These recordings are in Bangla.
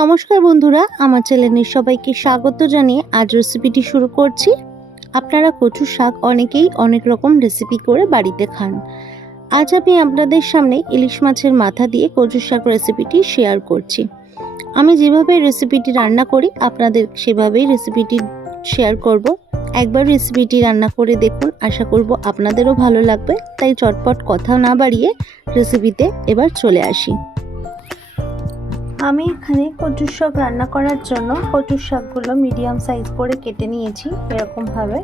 নমস্কার বন্ধুরা, আমার চ্যানেলের সবাইকে স্বাগত জানিয়ে আজ রেসিপিটি শুরু করছি। আপনারা কচু শাক অনেকেই অনেক রকম রেসিপি করে বাড়িতে খান। আজ আমি আপনাদের সামনে ইলিশ মাছের মাথা দিয়ে কচু শাক রেসিপিটি শেয়ার করছি। আমি যেভাবে রেসিপিটি রান্না করি, আপনাদের সেভাবেই রেসিপিটি শেয়ার করব। একবার রেসিপিটি রান্না করে দেখুন, আশা করব আপনাদেরও ভালো লাগবে। তাই চটপট কথা না বাড়িয়ে রেসিপিতে এবার চলে আসি। আমি এখানে কচুর শাক রান্না করার জন্য কচুর শাকগুলো মিডিয়াম সাইজ করে কেটে নিয়েছি, এরকমভাবে।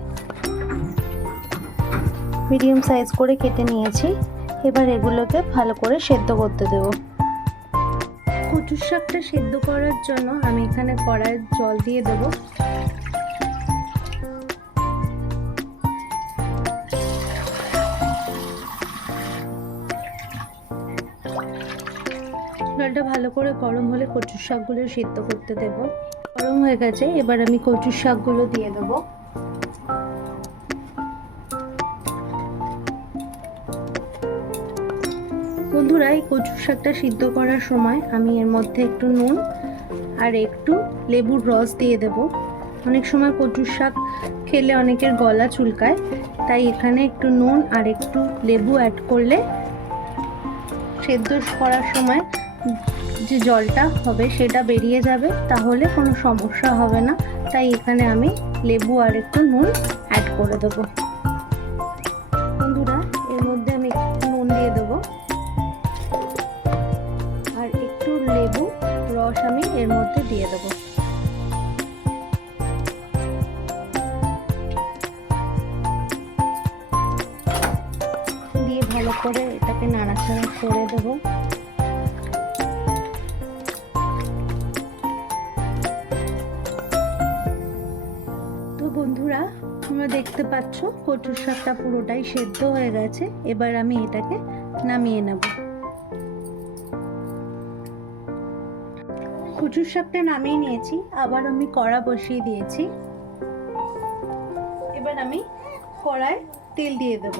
মিডিয়াম সাইজ করে কেটে নিয়েছি, এবার এগুলোকে ভালো করে সেদ্ধ করতে দেব। কচুর শাকটা সেদ্ধ করার জন্য আমি এখানে কড়াইয়ের জল দিয়ে দেবো। জলটা ভালো করে গরম হলে কচুর শাকগুলো সিদ্ধ করতে দেব। গরম হয়ে গেছে, এবার আমি কচুর শাকগুলো দিয়ে দেবো। বন্ধুরা, এই কচুর শাকটা সিদ্ধ করার সময় আমি এর মধ্যে একটু নুন আর একটু লেবুর রস দিয়ে দেব। অনেক সময় কচুর শাক খেলে অনেকের গলা চুলকায়, তাই এখানে একটু নুন আর একটু লেবু অ্যাড করলে সেদ্ধ করার সময় যে জলটা হবে সেটা বেরিয়ে যাবে, তাহলে কোনো সমস্যা হবে না। তাই এখানে আমি লেবু আর একটু নুন অ্যাড করে দেবো। বন্ধুরা, এর মধ্যে আমি একটু নুন দিয়ে দেবো। আর একটু লেবু রস আমি এর মধ্যে দিয়ে দেবো। দিয়ে ভালো করে এটাকে নাড়াচাড়া করে দেবো। বন্ধুরা, তোমরা দেখতে পাচ্ছ, কচুর শাকটা পুরোটাই সেদ্ধ হয়ে গেছে। এবার আমি এটাকে নামিয়ে নেব। কচুর শাকটা নামিয়ে নিয়েছি, আবার আমি কড়া বসিয়ে দিয়েছি। এবার আমি কড়ায় তেল দিয়ে দেব।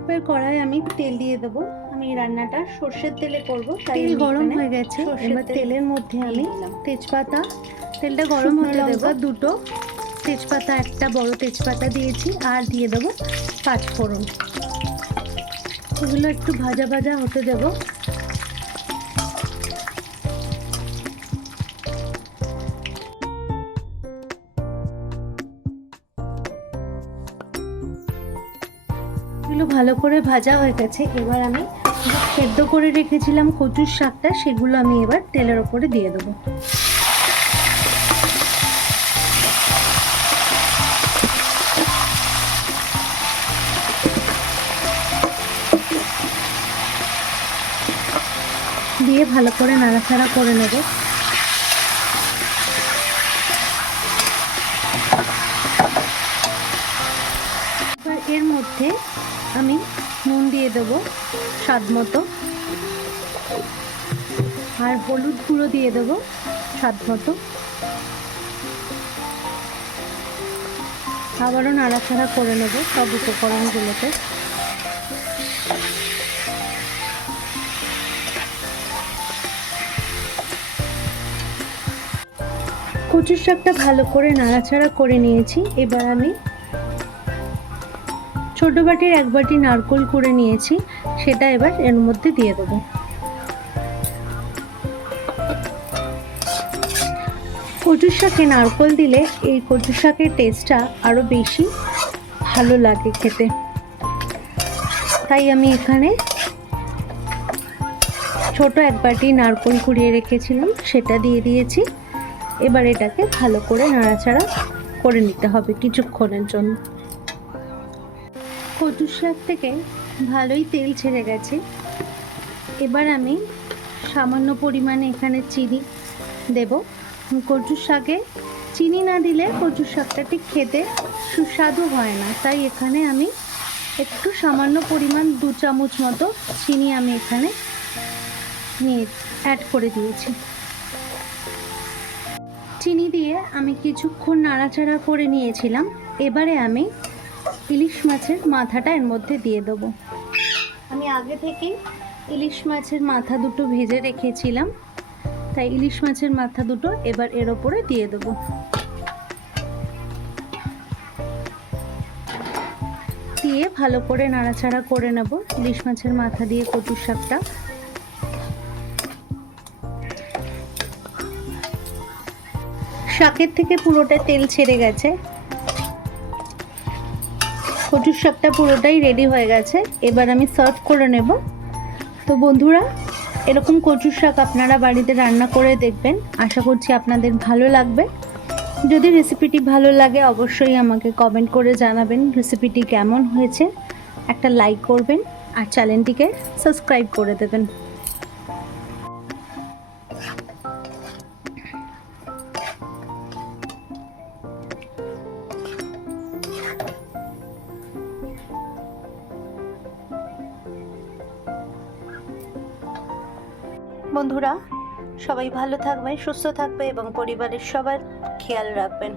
এবার কড়াই আমি তেল দিয়ে দেবো। আমি রান্নাটা সর্ষের তেলে করব তেল গরম হয়ে গেছে। এবার তেলের মধ্যে আমি তেজপাতা। তেলটা গরম হতে দেবো দুটো। তেজপাতা একটা বড় তেজপাতা দিয়েছি আর দিয়ে দেবো পাঁচ ফোড়ন এগুলো একটু ভাজা ভাজা হতে দেবো। এগুলো ভালো করে ভাজা হয়ে গেছে। এবার আমি সেদ্ধ করে রেখেছিলাম কচুর শাকটা, সেগুলো আমি এবার তেলের ওপরে দিয়ে দেবো। দিয়ে ভালো করে নাড়াচাড়া করে নেব। এর মধ্যে আমি নুন দিয়ে দেব, স্বাদ মতো। আর হলুদ গুঁড়ো দিয়ে দেব, স্বাদ মতো। আবারও নাড়াচাড়া করে নেব সব উপকরণগুলোকে কচুর শাকটা ভালো করে নাড়াচাড়া করে নিয়েছি। এবার আমি ছোট বাটির এক বাটি নারকোল করে নিয়েছি, সেটা এবার এর মধ্যে দিয়ে দেবো। কচুর শাকে নারকোল দিলে এই কচুর শাকের টেস্টটা আরও বেশি ভালো লাগে খেতে। তাই আমি এখানে ছোট এক বাটি নারকোল কুড়িয়ে রেখেছিলাম, সেটা দিয়ে দিয়েছি। এবার এটাকে ভালো করে নাড়াচাড়া করে নিতে হবে কিছুক্ষণের জন্য। কচুর শাক থেকে ভালোই তেল ছেড়ে গেছে। এবার আমি সামান্য পরিমাণে এখানে চিনি দেব। কচুর শাকে চিনি না দিলে কচুর শাকটা ঠিক খেতে সুস্বাদু হয় না। তাই এখানে আমি একটু সামান্য পরিমাণ দু চামচ মতো চিনি আমি এখানে নিয়ে অ্যাড করে দিয়েছি। চিনি দিয়ে আমি কিছুক্ষণ নাড়াচাড়া করে নিয়েছিলাম। এবারে আমি ইলিশ মাছের মাথাটা এর মধ্যে দিয়ে দেবো। আমি আগে থেকেই ইলিশ মাছের মাথা দুটো ভেজে রেখেছিলাম। তাই ইলিশ মাছের মাথা দুটো এবার এর ওপরে দিয়ে দেবো। দিয়ে ভালো করে নাড়াচাড়া করে নেব ইলিশ মাছের মাথা দিয়ে কচুর শাকটা। শাকের থেকে পুরোটা তেল ছেড়ে গেছে। কচুর শাকটা পুরোটাই রেডি হয়ে গেছে। এবার আমি সার্ভ করে নেব। তো বন্ধুরা, এরকম কচুর শাক আপনারা বাড়িতে রান্না করে দেখবেন। আশা করছি আপনাদের ভালো লাগবে। যদি রেসিপিটি ভালো লাগে, অবশ্যই আমাকে কমেন্ট করে জানাবেন রেসিপিটি কেমন হয়েছে। একটা লাইক করবেন আর চ্যানেলটিকে সাবস্ক্রাইব করে দেবেন। বন্ধুরা সবাই ভালো থাকবেন সুস্থ থাকবে এবং পরিবারের সবার খেয়াল রাখবেন।